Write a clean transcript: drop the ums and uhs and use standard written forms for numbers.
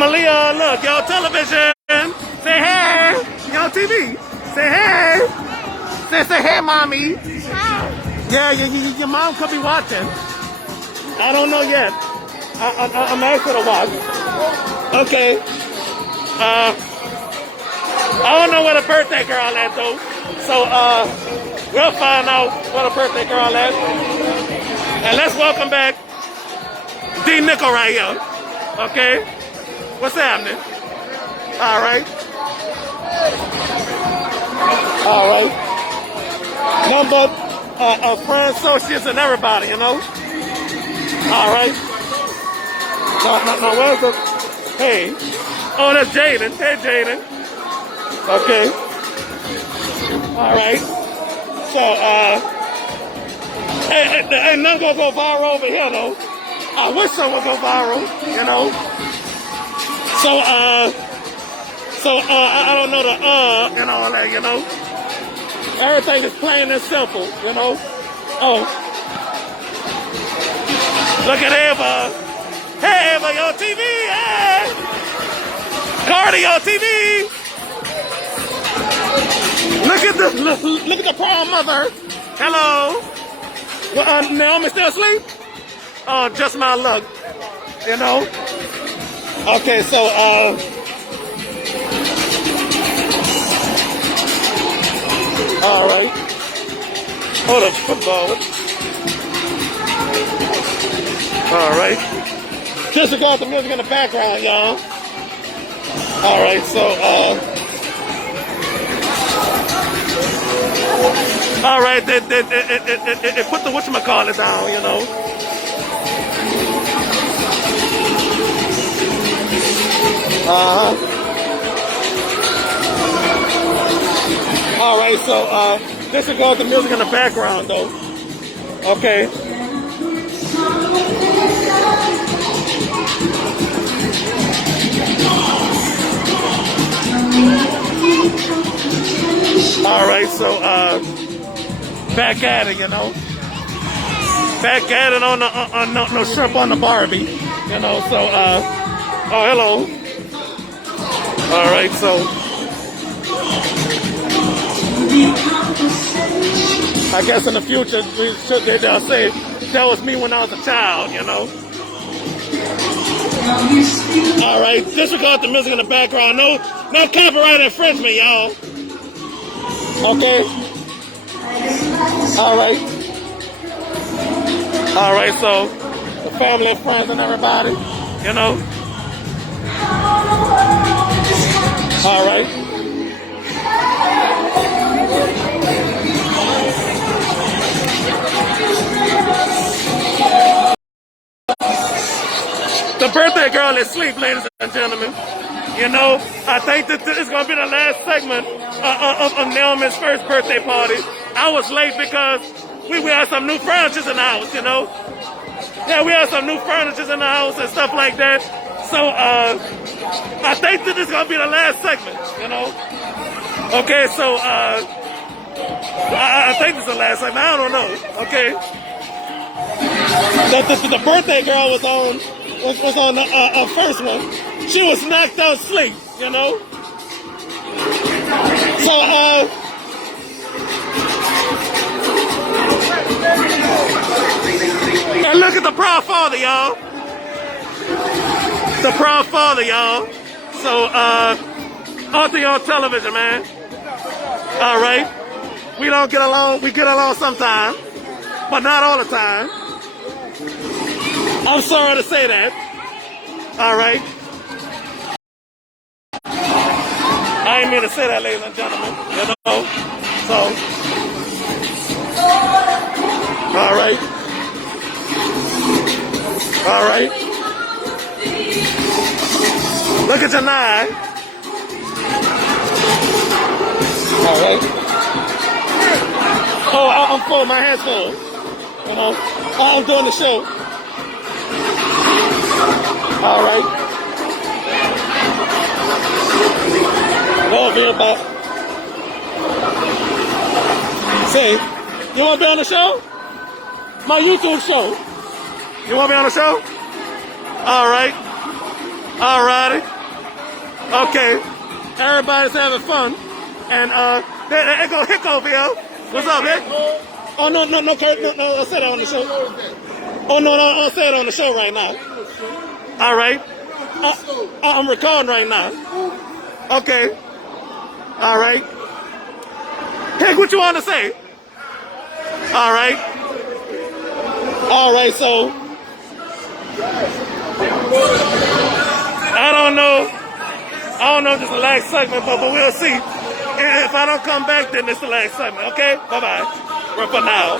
Malia, look, y'all television. Say hey. Y'all TV. Say hey. Say hey, mommy. Yeah, your mom could be watching. I don't know yet. I'm asking her to watch. Okay. I don't know where the birthday girl at though. So we'll find out where the birthday girl at. And let's welcome back D Nickel right here. Okay? What's happening? All right. All right. Number friends, associates, and everybody, you know? All right. Now, where's the... Hey. Oh, that's Jaden. Hey, Jaden. Okay. All right. So, ain't nothing gonna go viral over here, though. I wish some would go viral, you know? So, I don't know the and all that, you know? Everything is plain and simple, you know? Oh. Look at Ava. Hey, Ava, your TV, hey! Cardi, your TV! Look at the prom mother. Hello. Well, Naomi still asleep? Oh, just my luck, you know? Okay, so, all right. Hold up, football. All right. Disregard the music in the background, y'all. All right, so, all right, they put the whatchamacallit down, you know. All right, so disregard the music in the background, though. Okay. All right, so back at it, you know. Back at it on no shrimp on the Barbie, you know. So oh, hello. All right, so I guess in the future they'll say that was me when I was a child, you know. All right, disregard the music in the background. No copyright infringement, y'all. Okay. All right. All right, so the family and friends and everybody, you know. All right. The birthday girl is asleep, ladies and gentlemen. You know, I think that this is going to be the last segment of Naomi's first birthday party. I was late because we had some new furniture in the house, you know. Yeah, we had some new furniture in the house and stuff like that. So, I think that this is going to be the last segment, you know. Okay, so, I think this is the last segment. I don't know, okay. The birthday girl was on the first one. She was knocked out asleep, you know. So, and look at the proud father, y'all. The proud father, y'all. So, out there on television, man. All right. We don't get along. We get along sometimes, but not all the time. I'm sorry to say that. All right. I ain't mean to say that, ladies and gentlemen. You know. So. All right. All right. Look at your 9. All right. Oh, I'm full. My hands full. You know. I'm doing the show. All right. Over here, about. Say, you want to be on the show? My YouTube show. You want to be on the show? All right. All righty. Okay. Everybody's having fun. And there go Hick over here. What's up, man? Oh no, Kurt, no, I'll say that on the show. Oh no, I'll say it on the show right now. All right. I'm recording right now. Okay. All right. Hick, what you want to say? All right. All right, so I don't know if this is the last segment, but we'll see. If I don't come back, then it's the last segment, okay? Bye-bye. For now.